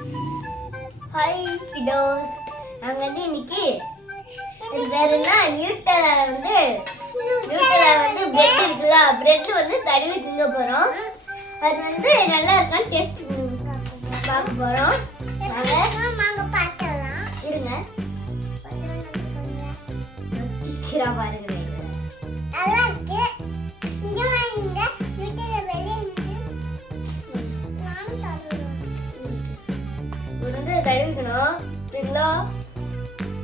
Hi கிடோஸ், நாங்கள் வந்து இன்னைக்கு வேற என்ன நியூட்டலா வந்து பிரெட் இருக்குல்ல, பிரெட் வந்து தடவி திங்க போறோம். அது வந்து நல்லா இருக்கான்னு டேஸ்ட் பார்க்க போறோம். நாங்க பார்க்கலாம் இருங்க. கிரா பாருங்க, நல்லா இருக்கு. இங்க வாங்க, நியூட்டலா வெளிய நானும் சாப்பிடுறேன். வந்து தடவிக்கணும். சரிங்களா?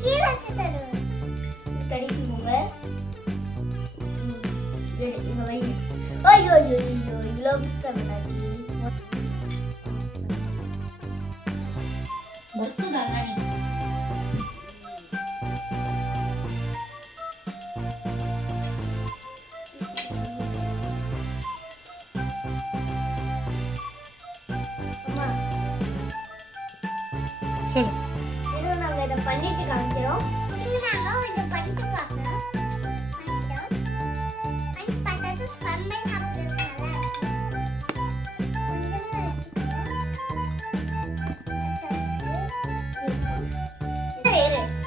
கீழ வச்சு தடவு. தடவிக்கு போங்க. இங்க வை. ஐயோ ஐயோ ஐயோ, இவ்ளோ பிசாமடாக்கி. ಬರ್ತು ದಾರಾಣಿ. அம்மா, சொல்லு. இது நாங்க இத பண்ணிட்டு காமிக்கிறோம். நாங்க இத பண்ணிட்டு பார்க்கறோம்.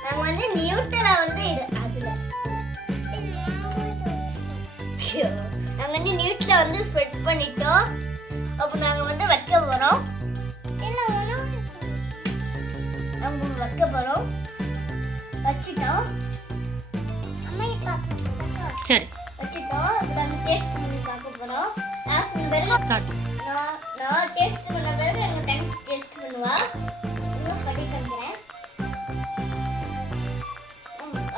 நாங்க வந்து நியூட்டலா வந்து இது அதுல நாங்க வந்து நியூட்டலா வந்து ஸ்ப்ரெட் பண்ணிட்டோம். அப்ப நாங்க வந்து வைக்க போறோம். நம்ம வைக்க போறோம். வச்சிட்டோம். அம்மா இப்ப சரி வச்சிட்டோம். நம்ம டேஸ்ட் பண்ணி பார்க்க போறோம். Last number start. நான் டேஸ்ட் பண்ண பிறகு எங்க டைம் டேஸ்ட் பண்ணுவா. இன்னும் பண்ணி காமிக்கிறேன்.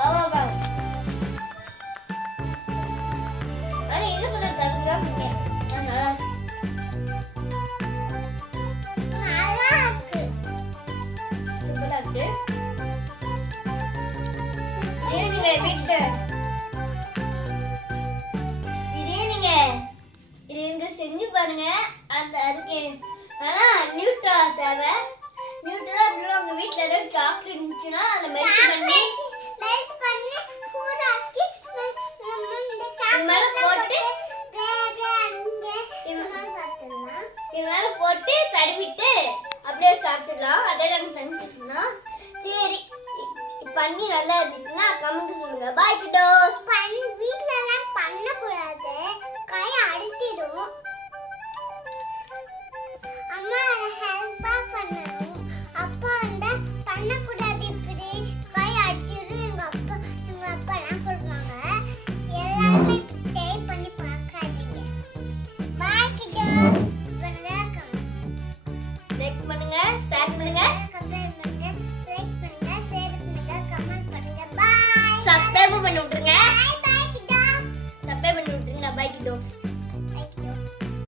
ஆமா அட இது கூட தரங்க. நல்லா இருக்கு. சூப்பரா இருக்கு. நீங்க செஞ்சு பாருங்க. அதுக்கு ஆனா நியூட்டலா தேவை. நியூட்டலா அப்படின்னா உங்க வீட்டுல ஏதாவது சாக்லேட் இருந்துச்சுன்னா அதை மெல்ட் பண்ணி சூடாக்கி இது மேல போட்டு தடவிட்டு அப்படியே சாப்பிட்டுலாம். அதே நாங்கள் தனிச்சுன்னா சரி. பண்ணி நல்லா இருந்துச்சுன்னா கமெண்ட் சொல்லுங்க. பாய் கிட்டோஸ். வீட்ல எல்லாம் பண்ண கூடாது, கை அடிச்சிடும். அம்மா ஹெல்ப்பா பண்ணணும். அப்பா வந்து பண்ண கூடாது, இப்படி கை அடிச்சிடும். எங்க அப்பா எல்லாம் சொல்றாங்க. எல்லாரும் ட்ரை பண்ணி பார்க்காதீங்க. Bye kiddos. லைக் பண்ணுங்க, ஷேர் பண்ணுங்க, சப்ஸ்கிரைப் பண்ணி விட்டுருங்க. Bye bye kiddos. சப்ஸ்கிரைப் பண்ணி விட்டுருங்க. பை கிட்டோஸ்.